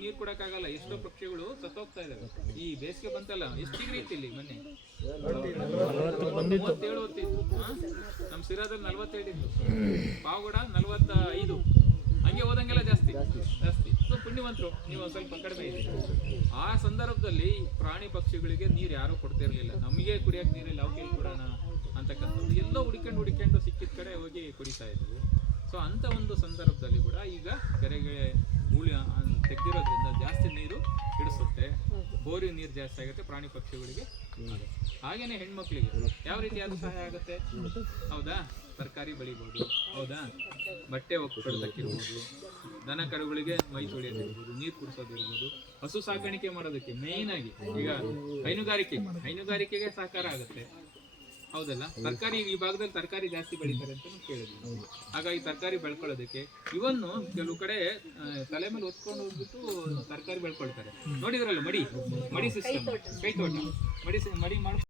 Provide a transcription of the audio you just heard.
ನೀರು ಕೊಡಕ್ಕಾಗಲ್ಲ. ಎಷ್ಟೋ ಪಕ್ಷಿಗಳು ಸತ್ತೋಗ್ತಾ ಇದಾವೆ. ಈ ಬೇಸಿಗೆ ಬಂತಲ್ಲ, ಎಷ್ಟು ಡಿಗ್ರಿ ಇತ್ತು ಇಲ್ಲಿ ಮೊನ್ನೆ? 37 ಹೊತ್ತಿತ್ತು. ನಮ್ಮ ಸಿರಾದಲ್ಲಿ 47 ಇತ್ತು, ಪಾವಗಡ 45. ಹಂಗೆ ಹೋದಂಗೆಲ್ಲ ಜಾಸ್ತಿ ಜಾಸ್ತಿ. ಸೊ ಪುಣ್ಯವಂತರು, ನೀವು ಒಂದು ಸ್ವಲ್ಪ ಕಡಿಮೆ ಇದ್ದೀರಿ. ಆ ಸಂದರ್ಭದಲ್ಲಿ ಪ್ರಾಣಿ ಪಕ್ಷಿಗಳಿಗೆ ನೀರು ಯಾರೂ ಕೊಡ್ತಿರ್ಲಿಲ್ಲ. ನಮಗೆ ಕುಡಿಯೋಕೆ ನೀರಿಲ್ಲ, ಅವಕ್ಕೆ ಕೊಡೋಣ ಅಂತಕ್ಕಂಥದ್ದು ಎಲ್ಲೋ ಹುಡ್ಕೊಂಡು ಸಿಕ್ಕಿದ ಕಡೆ ಹೋಗಿ ಕುಡಿತಾ ಇದ್ವಿ. ಸೊ ಅಂಥ ಒಂದು ಸಂದರ್ಭದಲ್ಲಿ ಕೂಡ ಈಗ ಕೆರೆಗೆ ಹೂಳಿ ತೆಗೆದಿರೋದ್ರಿಂದ ಜಾಸ್ತಿ ನೀರು ಹಿಡಿಸುತ್ತೆ, ಬೋರಿನ ನೀರು ಜಾಸ್ತಿ ಆಗುತ್ತೆ, ಪ್ರಾಣಿ ಪಕ್ಷಿಗಳಿಗೆ. ಹಾಗೇನೆ ಹೆಣ್ಮಕ್ಳಿಗೆ ಯಾವ ರೀತಿ ಅದು ಸಹಾಯ ಆಗುತ್ತೆ? ಹೌದಾ? ತರಕಾರಿ ಬೆಳಿಬೋದು, ಹೌದಾ? ಬಟ್ಟೆ ಒಕ್ಕಡೋದಕ್ಕಿರ್ಬೋದು, ದನ ಕರುಗಳಿಗೆ ಮೈ ತೊಳೆಯೋದಿರ್ಬೋದು, ನೀರು ಕುಡಿಸೋದಿರ್ಬೋದು, ಹಸು ಸಾಕಾಣಿಕೆ ಮಾಡೋದಕ್ಕೆ ಮೇಯ್ನ್ ಆಗಿ ಈಗ ಹೈನುಗಾರಿಕೆಗೆ ಸಹಕಾರ ಆಗುತ್ತೆ, ಹೌದಲ್ಲ? ತರಕಾರಿ ಈ ಭಾಗದಲ್ಲಿ ತರಕಾರಿ ಜಾಸ್ತಿ ಬೆಳೀತಾರೆ ಅಂತ ಕೇಳಿದ್ವಿ. ಹಾಗಾಗಿ ತರಕಾರಿ ಬೆಳ್ಕೊಳ್ಳೋದಕ್ಕೆ ಇವನ್ನು ಕೆಲವು ಕಡೆ ತಲೆ ಮೇಲೆ ಹೊತ್ಕೊಂಡು ಹೋಗ್ಬಿಟ್ಟು ತರಕಾರಿ ಬೆಳ್ಕೊಳ್ತಾರೆ. ನೋಡಿದ್ರಲ್ಲ ಮಡಿ ಸಿಸ್ಟಮ್, ಕೈ ತೋಟ, ಮಡಿ ಮಾಡಿ